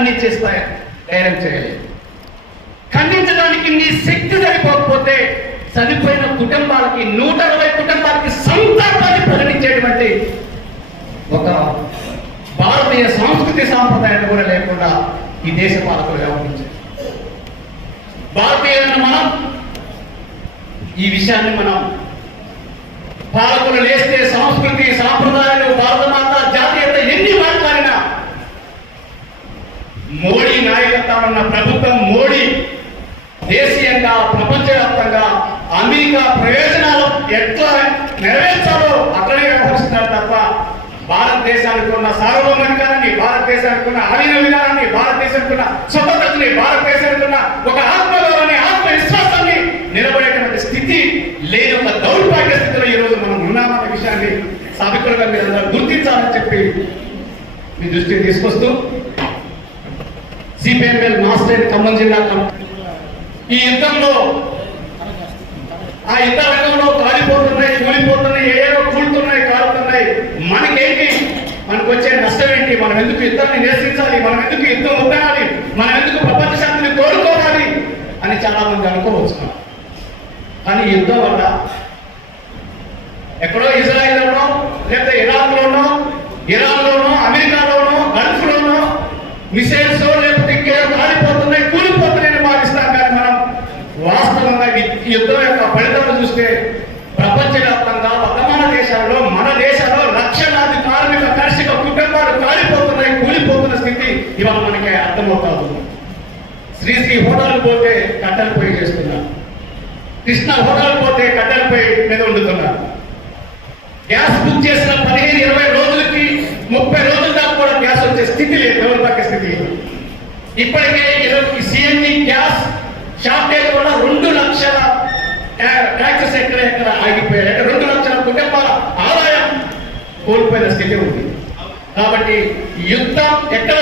ఖండించే స్థాయి ధైర్యం చేయలేదు. ఖండించడానికి నీ శక్తి సరిపోకపోతే చనిపోయిన కుటుంబాలకి 160 కుటుంబాలకి సంతాపాన్ని ప్రకటించేటువంటి ఒక భారతీయ సంస్కృతి సాంప్రదాయాలు కూడా లేకుండా ఈ దేశ పాలకులు వ్యవహరించారు. భారతీయులను మనం ఈ విషయాన్ని మనం పాలకులు లేస్తే సంస్కృతి సాంప్రదాయాలు భారతమాత జాతీయత ఎన్ని మాట్లాడినా మోడీ నాయకత్వం ఉన్న ప్రభుత్వం మోడీ దేశీయంగా ప్రపంచవ్యాప్తంగా అమెరికా ప్రయోజనాలు ఎట్లా నెరవేర్చాలో అక్కడే వ్యవహరిస్తున్నారు తప్ప భారతదేశానికి ఉన్న సార్వభౌమాధికారాన్ని, భారతదేశానికి ఉన్న ఆధీన విధానాన్ని, భారతదేశానికి ఉన్న స్వతంత్రతని, భారతదేశానికి ఉన్న ఒక ఆత్మగౌరవాన్ని, ఆత్మవిశ్వాసాన్ని నిలబడేటువంటి స్థితి లేని ఒక దౌర్భాగ్య స్థితిలో ఈరోజు మనం ఉన్నామన్న విషయాన్ని సాధికులుగా మీరు గుర్తించాలని చెప్పి మీ దృష్టికి తీసుకొస్తూ సిపిఎంఎల్ మాస్టర్ ఖమ్మం జిల్లా ఈ యుద్ధంలో ఆ యుద్ధ రంగంలో కాలిపోతున్నాయి, కూలిపోతున్నాయి, ఏదో కూలుతున్నాయి, కాలుతున్నాయి. మనకేంటి, మనకు వచ్చే నష్టం ఏంటి? మనం ఎందుకు యుద్ధాన్ని నిరసించాలి? మనం ఎందుకు యుద్ధం వద్దాలి? మనం ఎందుకు ప్రపంచ శాంతిని కోరుకోవాలి అని చాలా మంది అనుకోవచ్చు. కానీ యుద్ధం వల్ల ఎక్కడో ఇజ్రాయెల్లోనో లేకపోతే ఇరాక్లోనో, ఇరాన్లోనో, అమెరికాలోనో, గల్ఫ్లోనో మిసైల్స్ లేకపోతే కాలిపోతున్నాయి, కూలిపోతున్నాయని భావిస్తాం. కానీ మనం వాస్తవంగా యుద్ధం యొక్క ఫలితాలు చూస్తే ప్రపంచవ్యాప్తంగా వర్తమాన దేశాల్లో, మన దేశాల్లో లక్షలాది కార్మిక కర్షక కుటుంబాలు కాలిపోతున్నాయి, కూలిపోతున్న స్థితి ఇవాళ మనకి అర్థమవుతుంది. శ్రీ హోటల్ పోతే కట్టెలు పొయ్యి చేస్తున్నారు, కృష్ణ హోటల్ పోతే కట్టెల పొయ్యి మీద వండుతున్నారు. గ్యాస్ బుక్ చేసిన 15-20 రోజులకి 30 రోజుల దాకా కూడా గ్యాస్ వచ్చే స్థితి లేదు, దౌర్భాగ్య స్థితి లేదు. ఇప్పటికే సిఎన్జి గ్యాస్ షార్టేజ్ కూడా 2 లక్షల ట్యాక్సెస్ ఎక్కడ ఆగిపోయాయి, 2 లక్షల కుటుంబాల ఆదాయం కోల్పోయిన స్థితి ఉంది. కాబట్టి యుద్ధం ఎక్కడ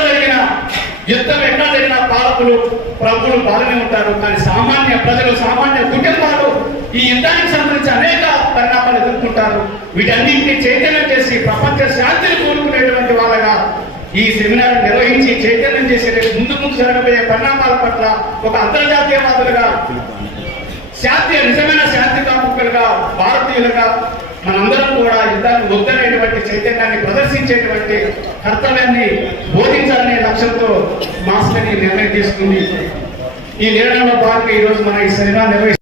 జరిగినా పాలకులు ప్రభులు బాగానే ఉంటారు. కానీ సామాన్య ప్రజలు, సామాన్య కుటుంబాలు ఈ యుద్ధానికి సంబంధించి అనేక పరిణామాలు ఎదుర్కొంటారు. వీటన్నింటినీ చైతన్యం చేసి ప్రపంచ శాంతిని కోరుకునేటువంటి వాళ్ళగా ఈ సెమినార్ నిర్వహించి చైతన్యం చేసే ముందు జరగబోయే పరిణామాల పట్ల ఒక అంతర్జాతీయవాదులుగా, నిజమైన శాంతి కాముకులుగా, భారతీయులుగా మనందరం కూడా యుద్ధాన్ని వద్దనేటువంటి చైతన్యాన్ని ప్రదర్శించేటువంటి కర్తవ్యాన్ని బోధించాలనే లక్ష్యంతో మాస్టర్ని నిర్ణయం తీసుకుంది. ఈ నిర్ణయంలో భాగంగా ఈరోజు మనం ఈ సెమినార్ నిర్వహిస్తాం.